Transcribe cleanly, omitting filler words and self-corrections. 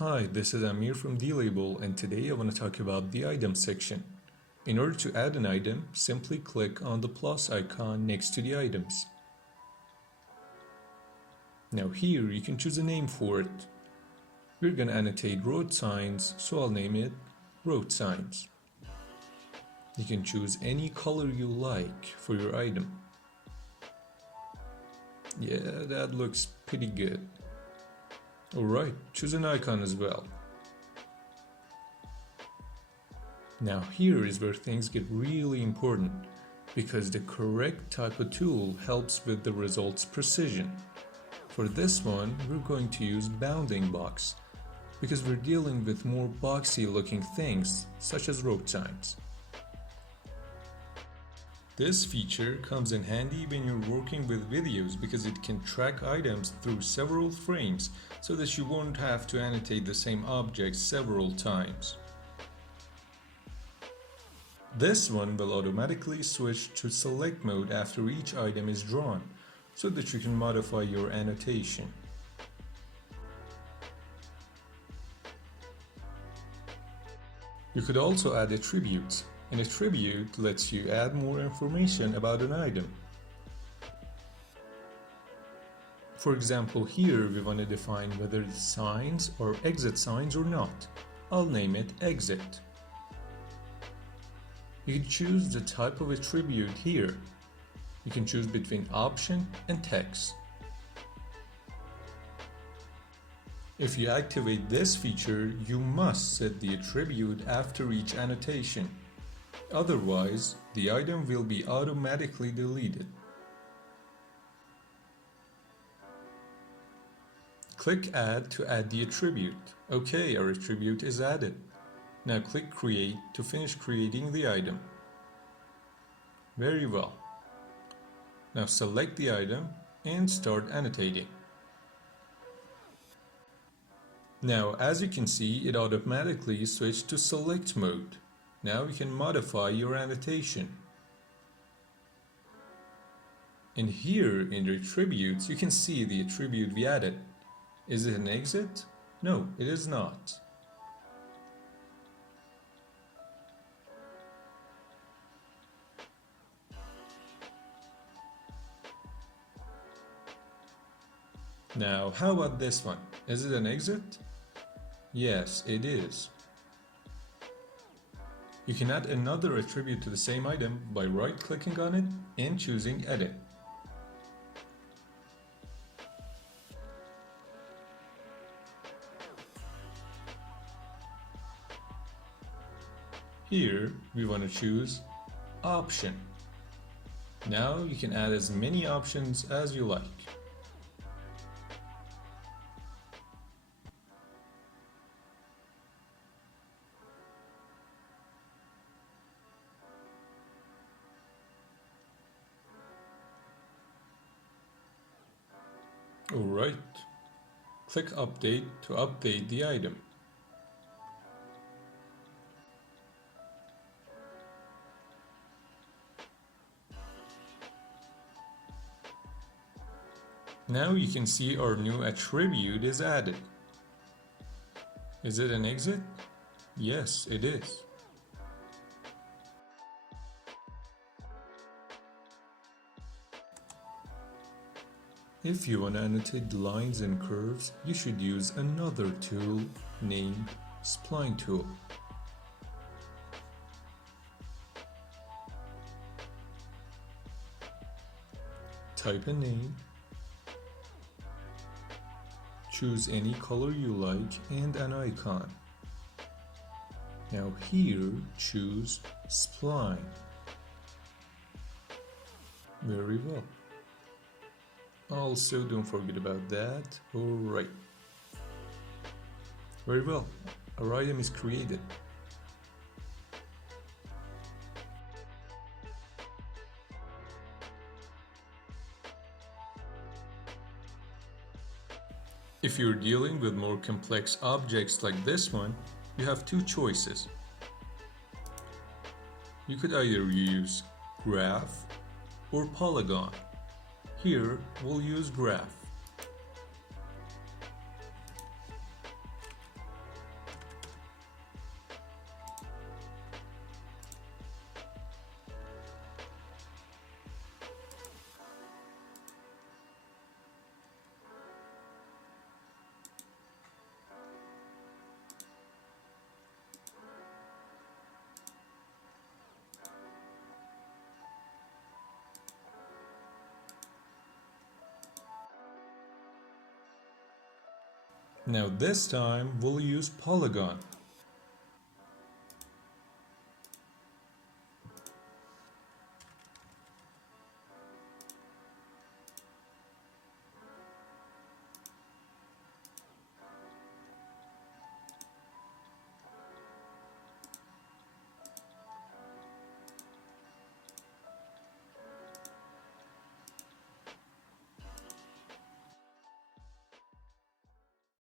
Hi, this is Amir from dLabel, and today I want to talk about the item section. In order to add an item, simply click on the plus icon next to the items. Now here you can choose a name for it. We're going to annotate road signs, so I'll name it road signs. You can choose any color you like for your item. Yeah, that looks pretty good. Alright, choose an icon as well. Now here is where things get really important, because the correct type of tool helps with the result's precision. For this one, we're going to use bounding box, because we're dealing with more boxy looking things, such as road signs. This feature comes in handy when you're working with videos because it can track items through several frames so that you won't have to annotate the same object several times. This one will automatically switch to select mode after each item is drawn so that you can modify your annotation. You could also add attributes. An attribute lets you add more information about an item. For example, here we want to define whether the signs are exit signs or not. I'll name it exit. You can choose the type of attribute here. You can choose between option and text. If you activate this feature, you must set the attribute after each annotation. Otherwise, the item will be automatically deleted. Click Add to add the attribute. Okay, our attribute is added. Now click Create to finish creating the item. Very well. Now select the item and start annotating. Now, as you can see, it automatically switched to select mode. Now you can modify your annotation. And here in the attributes, you can see the attribute we added. Is it an exit? No, it is not. Now, how about this one? Is it an exit? Yes, it is. You can add another attribute to the same item by right-clicking on it and choosing Edit. Here, we want to choose Option. Now you can add as many options as you like. Alright, click Update to update the item. Now you can see our new attribute is added. Is it an exit? Yes, it is. If you want to annotate lines and curves, you should use another tool named Spline Tool. Type a name, choose any color you like and an icon. Now here, choose Spline. Very well. Also, don't forget about that. Alright. Very well. Our item is created. If you're dealing with more complex objects like this one, you have two choices. You could either use Graph or Polygon. Here, we'll use Graph. Now this time we'll use Polygon.